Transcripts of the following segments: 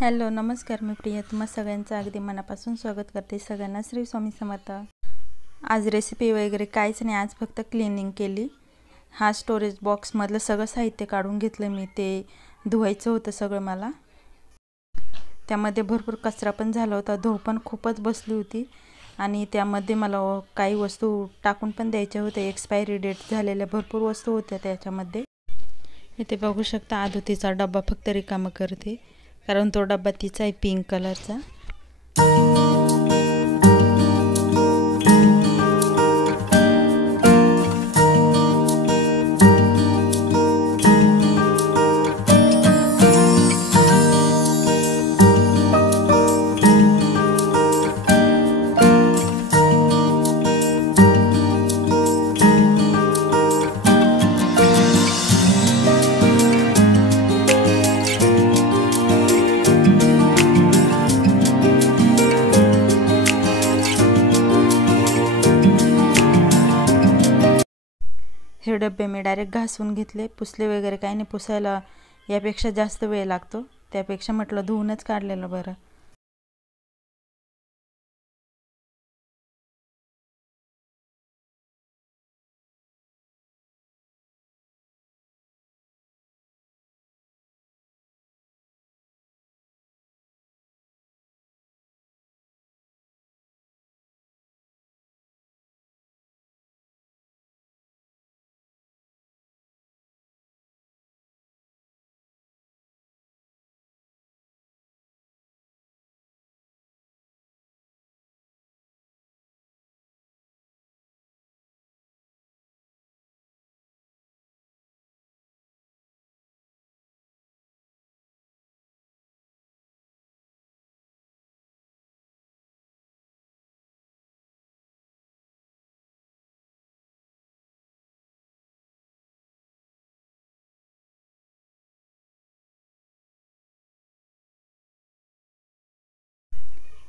Hello नमस्कार, मी प्रिया तुम्हा सगळ्यांचं अगदी मनापासून स्वागत करते। सगळ्यांना श्री स्वामी समर्थ। आज रेसिपी वगैरे काहीच नाही, आज फक्त क्लीनिंग केली। हा स्टोरेज बॉक्स मधलं सगळं साहित्य काढून घेतलं मी, ते धुवायचं होतं सगळं मला। त्यामध्ये भरपूर कचरा पण झाला होता, धूळ पण खूपच बसली होती आणि त्यामध्ये मला काही वस्तू टाकून पण द्यायच्या होत्या। एक्सपायरी डेट झालेल्या भरपूर वस्तू होत्या त्याच्यामध्ये। इथे बघू शकता आदुतीचा डब्बा फक्त रिकामा करते, कारण तो डब्बा तिचा आहे पिंक कलरचा। हे डब्बे मी डायरेक्ट घासून घेतले, पुसले वगैरे काही नाही। पुसायला यापेक्षा जास्त वेळ लागतो, त्यापेक्षा म्हटलं धुवूनच काढलेलं बरं।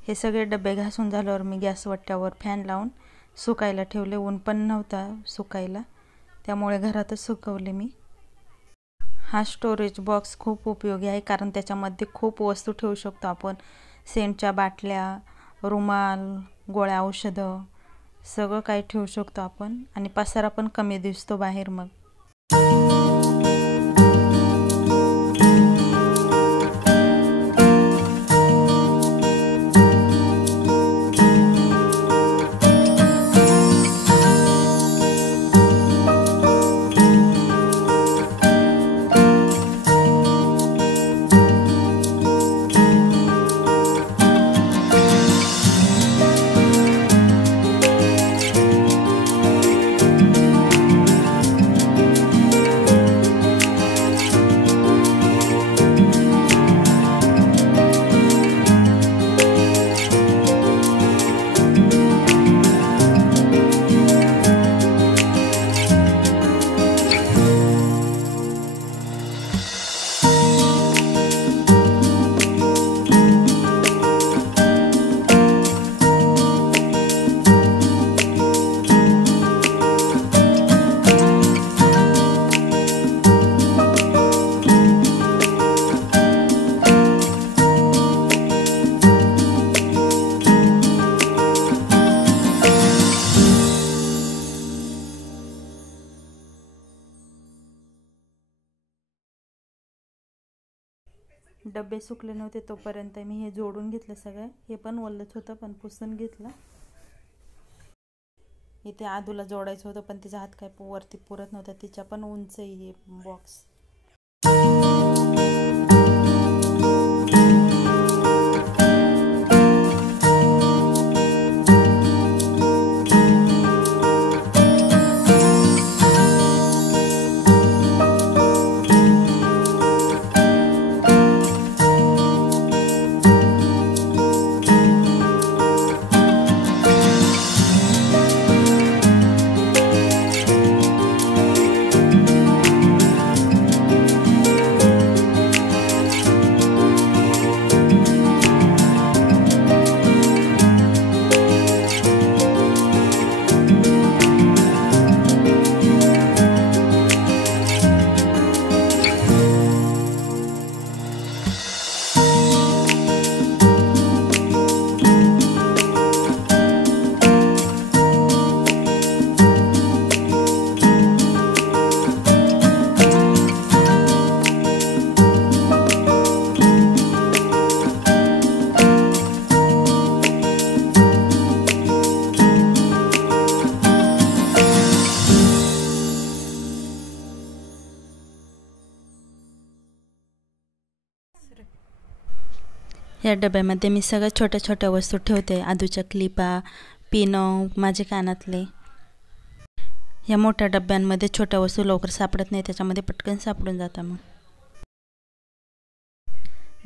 हे सगळे डब्बे घासून झाल्यावर मी गॅस वट्ट्यावर फॅन लावून सुकायला ठेवले। ऊन पण नव्हता सुकायला, त्यामुळे घरातच सुकवले मी। हा स्टोरेज बॉक्स खूप उपयोगी आहे, कारण त्याच्यामध्ये खूप वस्तू ठेवू शकतो आपण। सेंटच्या बाटल्या, रुमाल, गोळ्या, औषधं सगळं काही ठेवू शकतो आपण, आणि पसारा पण कमी दिसतो बाहेर मग। डब्बे सुकले नव्हते तोपर्यंत मी हे जोडून घेतलं सगळं। हे पण ओलच होतं पण पुसून घेतलं। इथे आदूला जोडायचं होतं पण तिचा हात काय वरती पुरत नव्हता, तिच्या पण उंच आहे बॉक्स। या डब्यामध्ये मी सगळ्या छोट्या छोट्या वस्तू ठेवते, आदूच्या क्लिपा, पिनो, माझे कानातले। या मोठ्या डब्यांमध्ये छोट्या वस्तू लवकर सापडत नाही, त्याच्यामध्ये पटकन सापडून जातात। मग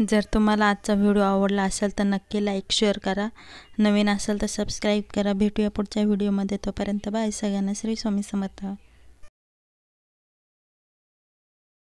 जर तुम्हाला आजचा व्हिडिओ आवडला असेल तर नक्की लाईक शेअर करा, नवीन असेल तर सबस्क्राईब करा। भेटूया पुढच्या व्हिडिओमध्ये, तोपर्यंत बाय सगळ्यांना, श्री स्वामी समर्थ।